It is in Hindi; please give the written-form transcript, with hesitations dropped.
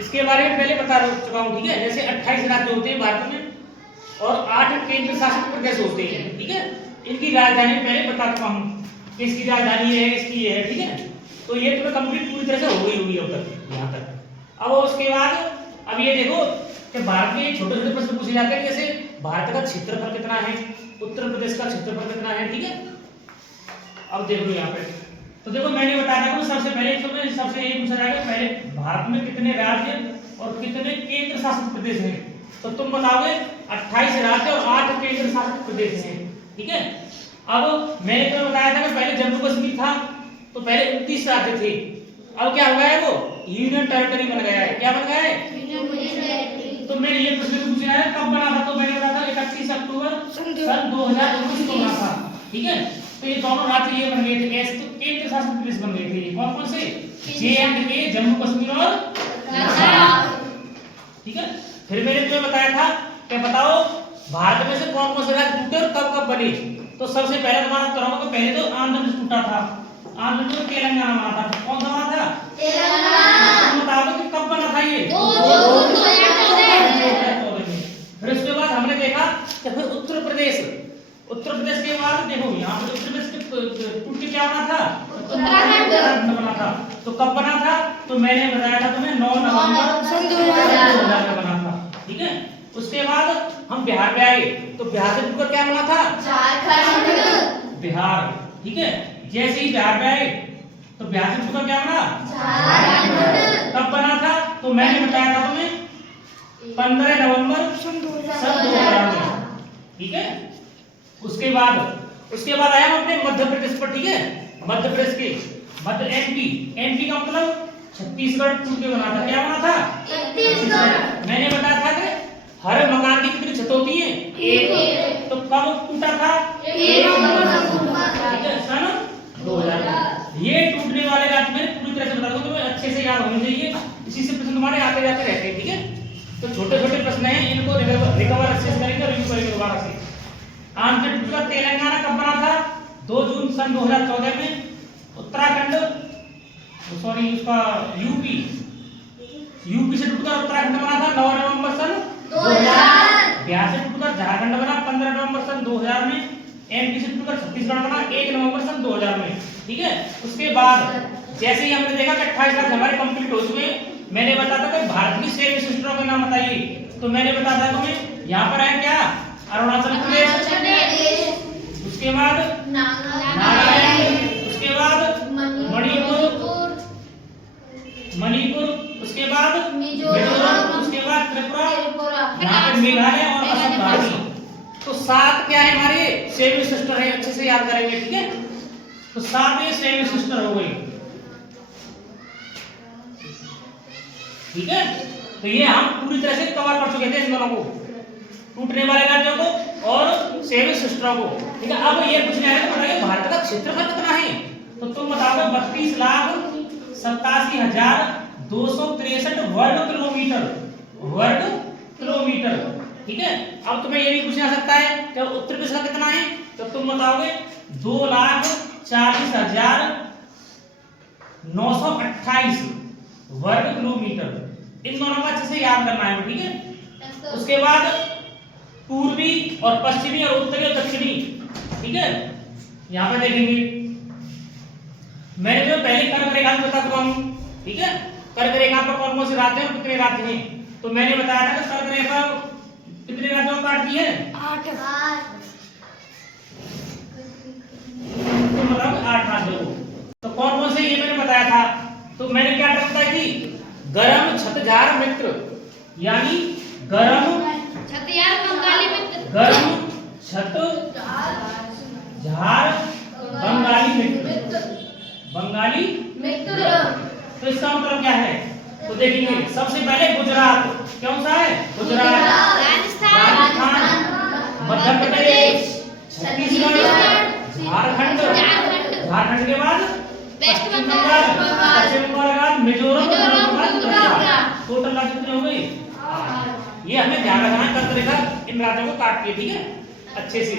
इसके बारे में पहले बता चुका हूँ, ठीक है। जैसे 28 राज्य होते हैं भारत में और 8 केंद्र शासित प्रदेश होते हैं, ठीक है। इनकी राजधानी पहले बता चुका हूँ कि इसकी राजधानी है, इसकी ये है, ठीक है। तो ये तो कंप्लीट पूरी तरह से हो गई होगी अब तक यहाँ तक। अब उसके बाद अब ये देखो कि भारत के छोटे छोटे प्रश्न पूछे जाते हैं, जैसे भारत का क्षेत्रफल कितना है, उत्तर प्रदेश का क्षेत्रफल कितना है, ठीक है। अब देखो यहाँ पे तो देखो मैंने बताया था सबसे पहले तो सबसे यही पूछा जाएगा पहले भारत में कितने राज्य और कितने केंद्र शासित प्रदेश हैं। तो तुम बताओगे 28 राज्य और 8 केंद्र शासित प्रदेश हैं, ठीक है। अब मैंने तुम्हें बताया था कि पहले जम्मू कश्मीर था तो पहले 29 राज्य थे, अब क्या हो गया है, वो यूनियन टेरिटरी बन गया है। क्या बन गया है? तो मैंने ये प्रश्न पूछा है कब बना था, तो मैंने बताया था 31 अक्टूबर सन 2019 को बना था, ठीक है। तो ये दोनों राज्य ये बन गए थे, ऐसे तो केंद्र शासित प्रदेश बन गए थे। कौन कौन से? जे&के, जम्मू कश्मीर और लद्दाख, ठीक है। फिर मैंने तुम्हें बताया था कि बताओ भारत में से कौन कौन से राज्य टूटे और कब कब बने। तो सबसे पहले तुम्हारा उत्तर होगा कि पहले तो आंध्र प्रदेश टूटा था, आंध्र प्रदेश तेलंगाना बना था। कौन सा बना था? तेलंगाना। तुम बताओ कि कब बना था ये? 2 जून 2014 में। फिर उसके बाद हमने देखा कि फिर उत्तर प्रदेश के बाद देखो यहाँ पे उत्तर प्रदेश के टूट के क्या बना था? उत्तराखंड बना था। तो कब बना था? तो मैंने बताया था तुम्हें 9 नवंबर सन 2000 में बना था, ठीक है। उसके बाद हम बिहार में आए तो बिहार से टूटकर क्या बना था? झारखंड, बिहार, ठीक है। जैसे ही बिहार में आए तो बिहार से टूटकर क्या बना? झारखंड। कब बना था? तो मैंने बताया था तुम्हें 15 नवंबर सन 2000 में, ठीक है। उसके बाद आया हम अपने मध्य प्रदेश पर, ठीक है। मध्य प्रदेश के एमपी का मतलब छत्तीसगढ़ टूट के बना था। क्या बना था? छत्तीसगढ़। मैंने बताया था कि हर मकान की कितनी छत होती है? एक। तो कब टूटा था? 1 नवंबर, ठीक है, सन 2000। ये टूटने वाले राज्य में पूरी तरह से बता दूं, तुम्हें अच्छे से याद होने चाहिए, इसी से प्रश्न तुम्हारे आते जाते रहते हैं, ठीक है। तो छोटे छोटे प्रश्न हैं, इनको रिकवर अच्छे से करेंगे, रिव्यू करेंगे दोबारा से। आंध्र प्रदेश का तेलंगाना कब बना था? 2 जून सन 2014 में। उत्तराखंड सॉरी उसका यूपी से टूटकर उत्तराखंड बना था 9 नवंबर सन 2000। बिहार से टूटकर झारखंड बना 15 नवंबर सन 2000 में। एमपी से टूटकर छत्तीसगढ़ बना 1 नवंबर सन 2000 में, ठीक है। उसके बाद जैसे ही हमने देखा कि 28 राज्य हमारे कंप्लीट हो चुके हैं, मैंने बताया था कि भारत की 6 सिस्टरों के नाम बताइए। तो मैंने बताया था तुम्हें यहाँ पर है क्या? अरुणाचल प्रदेश, उसके बाद नागालैंड, उसके बाद मणिपुर, उसके बाद मिजोरम, उसके बाद त्रिपुरा, यहाँ पे मेघालय और असम भारत। तो 7 क्या है हमारे? 7 सिस्टर है, अच्छे से याद करेंगे, ठीक है। तो 7 ये 7 सिस्टर हो गई, ठीक है। तो ये हम पूरी तरह से कवर कर चुके थे इन दोनों को, टूटने वाले राज्यों को और 7 सिस्टरों को, ठीक है। अब ये पूछने आया बताइए भारत का क्षेत्रफल कितना है? तो तुम बताओगे 32,87,263 वर्ग किलोमीटर, ठीक है। अब तुम्हें ये भी पूछा जा सकता है कि उत्तर प्रदेश का कितना है? तो तुम बताओगे 2,40,928 वर्ग किलोमीटर। इन दोनों को अच्छे से याद करना है, ठीक है। उसके बाद पूर्वी और पश्चिमी और उत्तरी और दक्षिणी, ठीक है। यहाँ पे देखेंगे मैंने जो पहले कर्क रेखा में बता चुका हूँ, ठीक है। कर्क रेखा पर कौन कौन से राज्य और कितने राज्य हैं? तो मैंने बताया था कि कर्क रेखा कितने राज्यों को काटती है? 8। तो मतलब 8 राज्यों को। तो कौन कौन से ये मैंने बताया था। तो मैंने क्या बताई थी? गरम छतझार मित्र, यानी गरम बंगाली मित्र, गरम छत झार बंगाली मित्र, बंगाली मित्र। तो इसका मतलब क्या है? तो देखेंगे सबसे पहले गुजरात, कौन सा है? गुजरात, राजस्थान, मध्य प्रदेश, छत्तीसगढ़, झारखंड, झारखंड के बाद पश्चिम बंगाल, मिजोरम, टोटल राज्य कितने हो गए? ये हमें ध्यान रखना है, कर्क रेखा इन राज्यों को काटती है, ठीक है, अच्छे से।